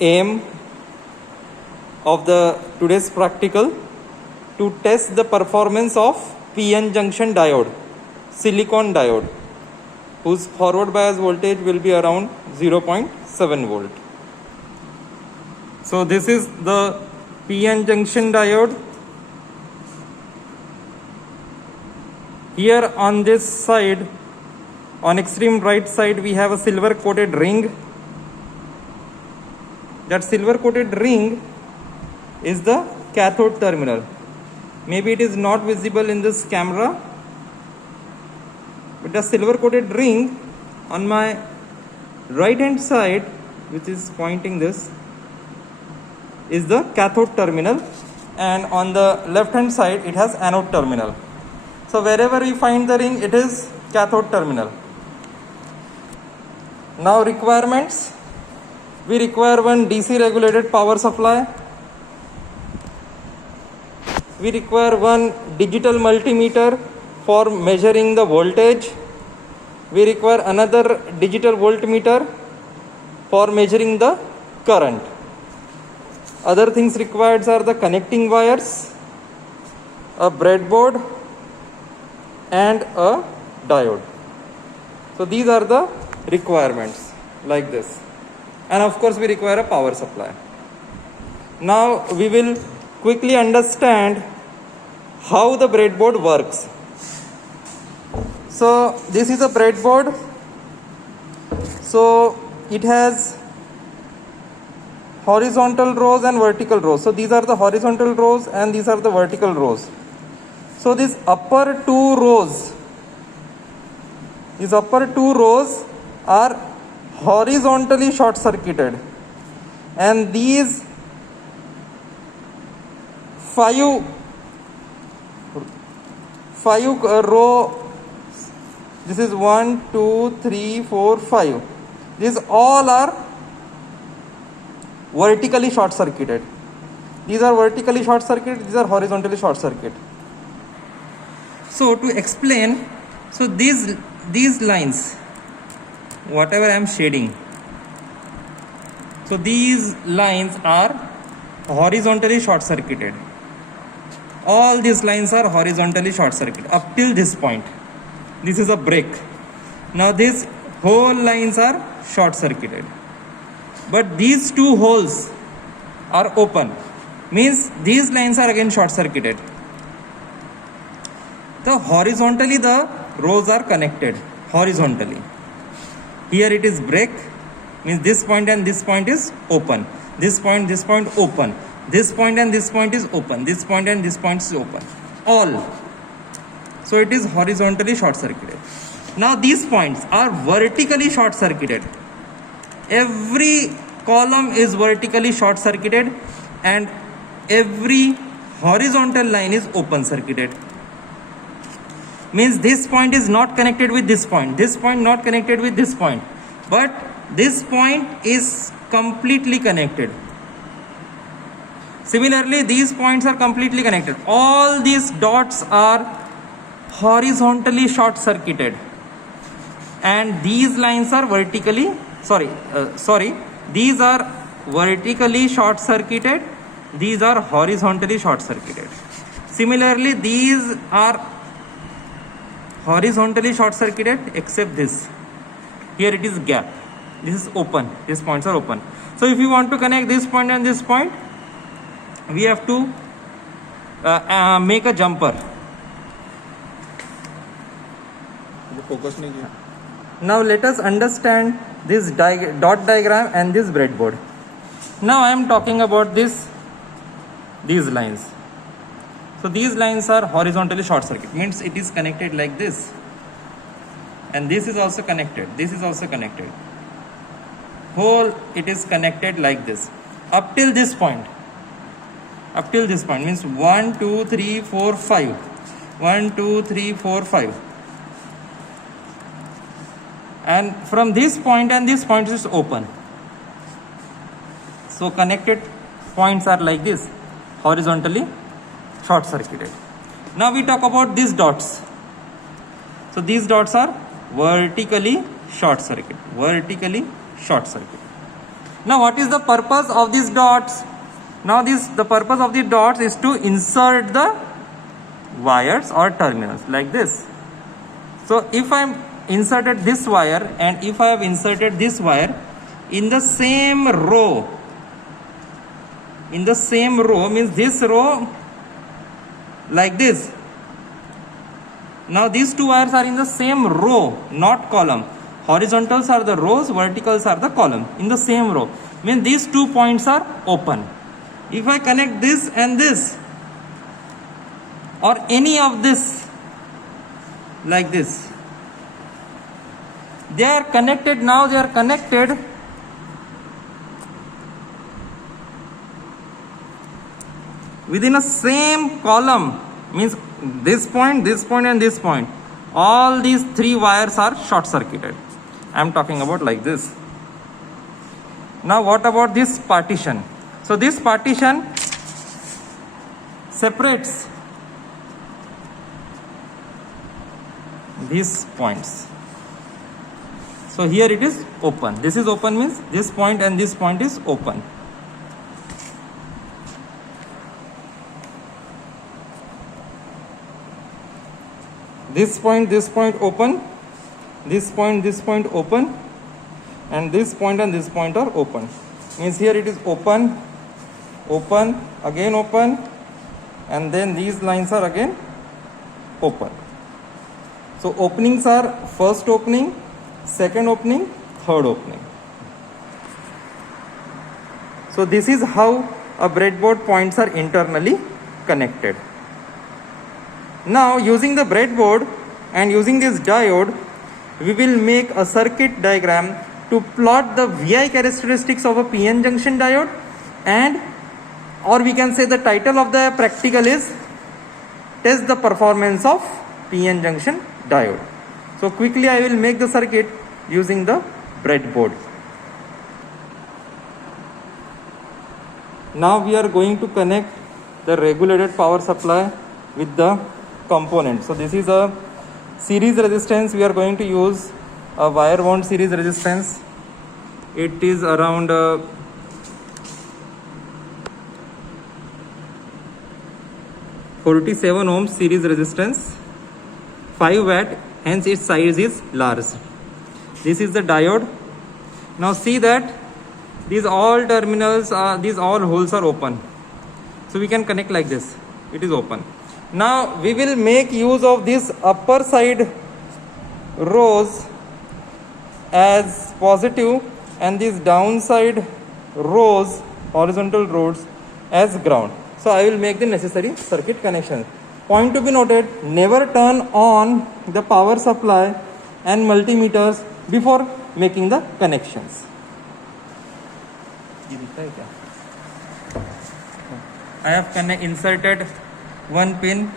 aim of the today's practical to test the performance of PN junction diode, silicon diode, whose forward bias voltage will be around 0.7 volt. So this is the PN junction diode. Here on this side, on extreme right side, we have a silver coated ring. That silver coated ring is the cathode terminal. Maybe it is not visible in this camera, but the silver coated ring on my right hand side, which is pointing this, is the cathode terminal, and on the left hand side it has anode terminal. So wherever we find the ring, it is cathode terminal. Now requirements. We require one DC regulated power supply. We require one digital multimeter for measuring the voltage. We require another digital voltmeter for measuring the current. Other things required are the connecting wires, a breadboard, and a diode. So these are the requirements, like this. And of course we require a power supply. Now we will quickly understand how the breadboard works. So this is a breadboard. So it has horizontal rows and vertical rows. So these are the horizontal rows and these are the vertical rows. So these upper two rows are horizontally short circuited, and these five row, this is 1 2 3 4 5, these all are vertically short circuited. These are vertically short circuited, these are horizontally short circuited. So to explain, so these lines, whatever I am shading, so these lines are horizontally short circuited. All these lines are horizontally short circuited up till this point. This is a break. Now these whole lines are short circuited, but these two holes are open, means these lines are again short circuited. So horizontally the rows are connected horizontally. Here it is break, means this point and this point is open. This point open. This point and this point is open. This point and this point is open. All. So it is horizontally short circuited. Now these points are vertically short circuited. Every column is vertically short circuited and every horizontal line is open circuited. Means this point is not connected with this point not connected with this point, but this point is completely connected. Similarly, these points are completely connected. All these dots are horizontally short circuited, and these lines are vertically these are vertically short circuited, these are horizontally short circuited. Similarly, these are horizontally short circuited except this. Here it is gap, this is open, these points are open. So if you want to connect this point and this point, we have to make a jumper. Now let us understand this dot diagram and this breadboard. Now I am talking about these lines. So these lines are horizontally short circuit, means it is connected like this, and this is also connected, this is also connected. Whole it is connected like this up till this point. Up till this point means 1 2 3 4 5. 1 2 3 4 5. And from this point and this point is open. So connected points are like this, horizontally short circuited. Now we talk about these dots. So these dots are vertically short circuit, vertically short circuit. Now what is the purpose of these dots? Now the purpose of the dots is to insert the wires or terminals like this. So if I am inserted this wire and if I have inserted this wire in the same row, means this row like this. Now these two wires are in the same row, not column. Horizontals are the rows, verticals are the column. In the same row, means these 2 points are open. If I connect this and this, or any of this like this, they are connected. Now they are connected within a same column, means this point and this point. All these 3 wires are short circuited. I am talking about like this. Now what about this partition? So this partition separates these points. So here it is open. This is open, means this point and this point is open. This point open, this point open, and this point and this point are open. Means here it is open, open, again open, and then these lines are again open. So openings are first opening, second opening, third opening. So this is how a breadboard points are internally connected. Now using the breadboard and using this diode, we will make a circuit diagram to plot the VI characteristics of a PN junction diode, and or we can say the title of the practical is Test the Performance of PN junction diode. So quickly I will make the circuit using the breadboard. Now we are going to connect the regulated power supply with the component. So this is a series resistance. We are going to use a wire wound series resistance. It is around 47 ohms series resistance, 5 watt, hence its size is large. This is the diode. Now see that these all terminals are, these all holes are open. So we can connect like this. It is open. Now we will make use of this upper side rows as positive and these downside rows, horizontal rows, as ground. So I will make the necessary circuit connections. Point to be noted, never turn on the power supply and multimeters before making the connections. I have inserted one pin,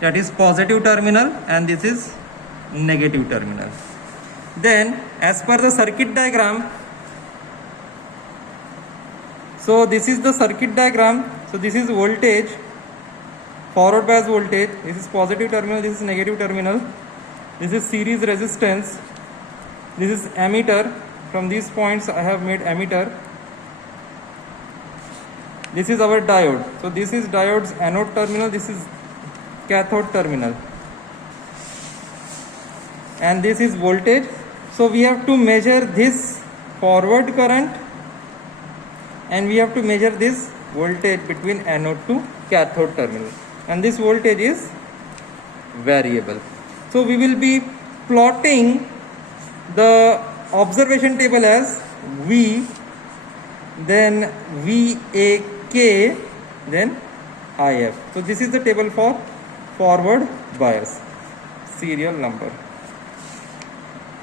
that is positive terminal, and this is negative terminal. Then as per the circuit diagram, so this is the circuit diagram. So this is voltage, forward bias voltage, this is positive terminal, this is negative terminal, this is series resistance, this is ammeter. From these points I have made ammeter. This is our diode. So this is diode's anode terminal, this is cathode terminal, and this is voltage. So we have to measure this forward current and we have to measure this voltage between anode to cathode terminal, and this voltage is variable. So we will be plotting the observation table as V, then VAK, then IF. So this is the table for forward bias, serial number.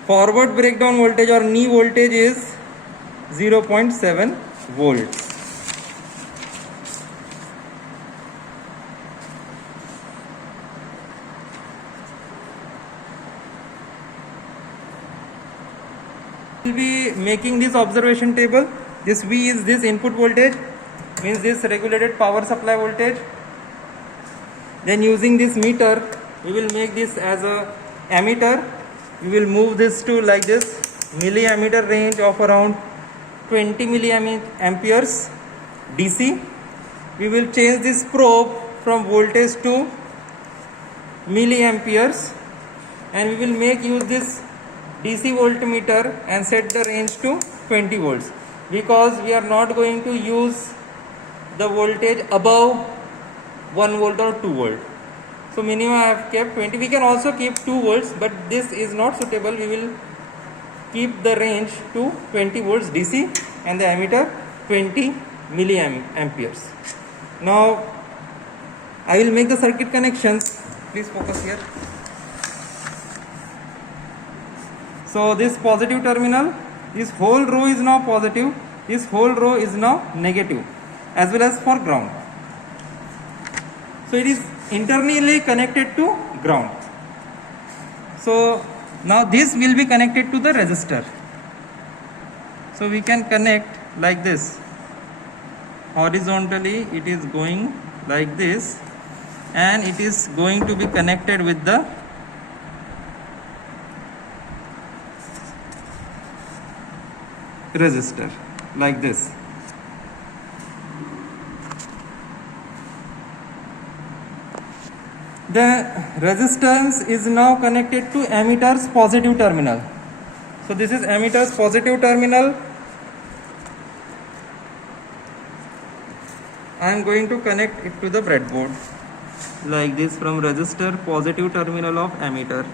Forward breakdown voltage or knee voltage is 0.7 volts. We will be making this observation table. This V is this input voltage, means this regulated power supply voltage. Then using this meter, we will make this as a ammeter. We will move this to like this milliammeter range of around 20 milliamperes DC. We will change this probe from voltage to milliamperes, and we will make use this DC voltmeter and set the range to 20 volts, because we are not going to use the voltage above 1 volt or 2 volt. So minimum I have kept 20. We can also keep 2 volts, but this is not suitable. We will keep the range to 20 volts DC and the ammeter 20 milliamperes. Now I will make the circuit connections. Please focus here. So this positive terminal, this whole row is now positive, this whole row is now negative, as well as for ground. So it is internally connected to ground. So now this will be connected to the resistor. So we can connect like this. Horizontally it is going like this, and it is going to be connected with the resistor like this. The resistance is now connected to ammeter's positive terminal. So this is ammeter's positive terminal. I am going to connect it to the breadboard like this, from resistor positive terminal of ammeter.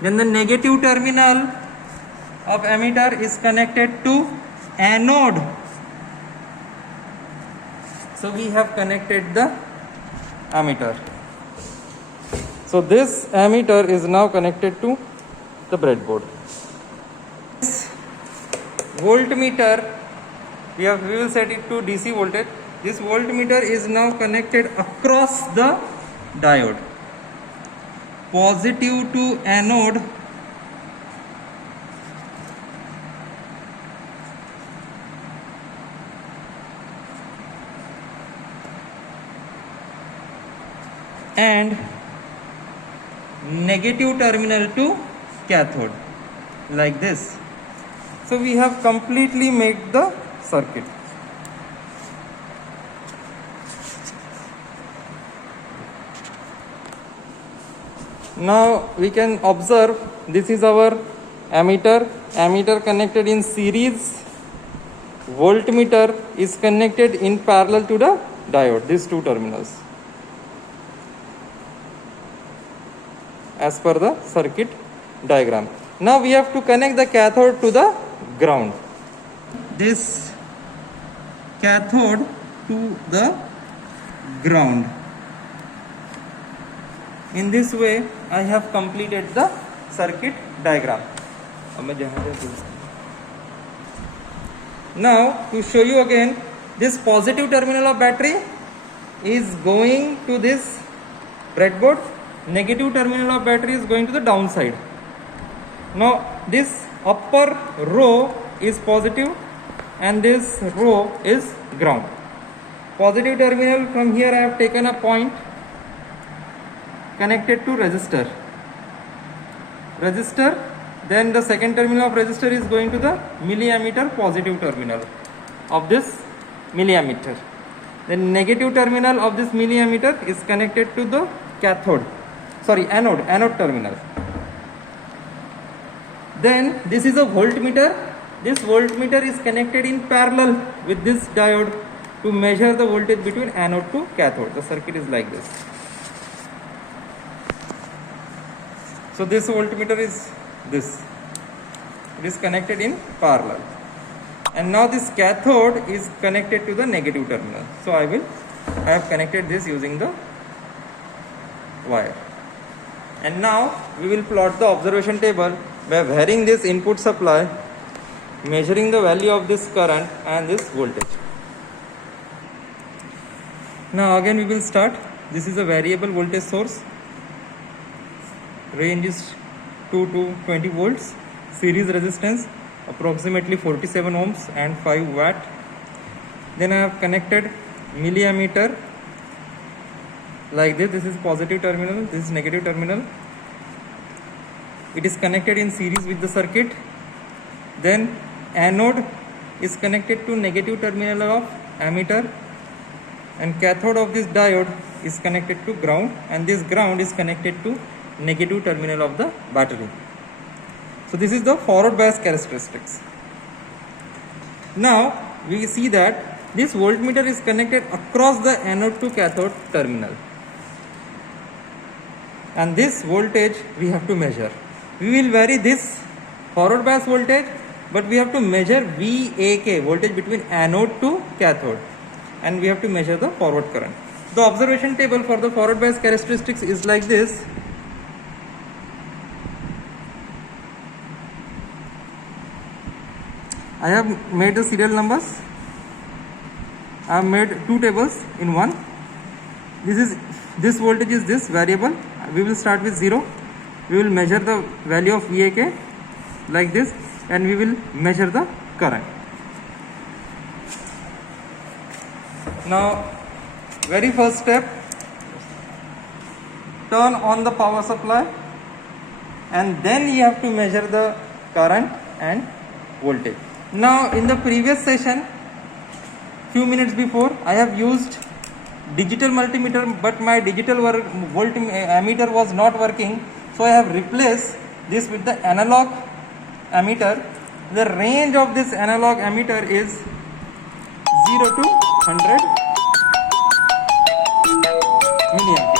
Then the negative terminal of ammeter is connected to anode. So we have connected the ammeter. So this ammeter is now connected to the breadboard. This voltmeter, we will set it to DC voltage. This voltmeter is now connected across the diode, positive to anode, and negative terminal to cathode like this. So we have completely made the circuit. Now we can observe, this is our ammeter connected in series, voltmeter is connected in parallel to the diode, these two terminals, as per the circuit diagram. Now we have to connect the cathode to the ground. This cathode to the ground. In this way I have completed the circuit diagram. Now to show you again, this positive terminal of battery is going to this breadboard, negative terminal of battery is going to the downside. Now this upper row is positive and this row is ground. Positive terminal, from here I have taken a point connected to resistor. Then the second terminal of resistor is going to the milliammeter positive terminal of this milliammeter. The negative terminal of this milliammeter is connected to the anode terminal. Then this is a voltmeter. This voltmeter is connected in parallel with this diode to measure the voltage between anode to cathode. The circuit is like this. So this voltmeter is this. It is connected in parallel. And now this cathode is connected to the negative terminal. So I have connected this using the wire. And now we will plot the observation table by varying this input supply, measuring the value of this current and this voltage. Now again we will start. This is a variable voltage source. Range is 2 to 20 volts. Series resistance approximately 47 ohms and 5 watt. Then I have connected milliammeter like this. This is positive terminal, this is negative terminal. It is connected in series with the circuit. Then anode is connected to negative terminal of ammeter, and cathode of this diode is connected to ground, and this ground is connected to negative terminal of the battery. So this is the forward bias characteristics. Now we see that this voltmeter is connected across the anode to cathode terminal, and this voltage we have to measure. We will vary this forward bias voltage, but we have to measure VAK, voltage between anode to cathode, and we have to measure the forward current. The observation table for the forward bias characteristics is like this. I have made the serial numbers. I have made two tables in one. This voltage is this variable. We will start with 0. We will measure the value of VAK like this, and we will measure the current. Now, very first step, turn on the power supply, and then you have to measure the current and voltage. Now, in the previous session, few minutes before, I have used digital multimeter, but my digital ammeter was not working, so I have replaced this with the analog ammeter. The range of this analog ammeter is 0 to 100 milliamp.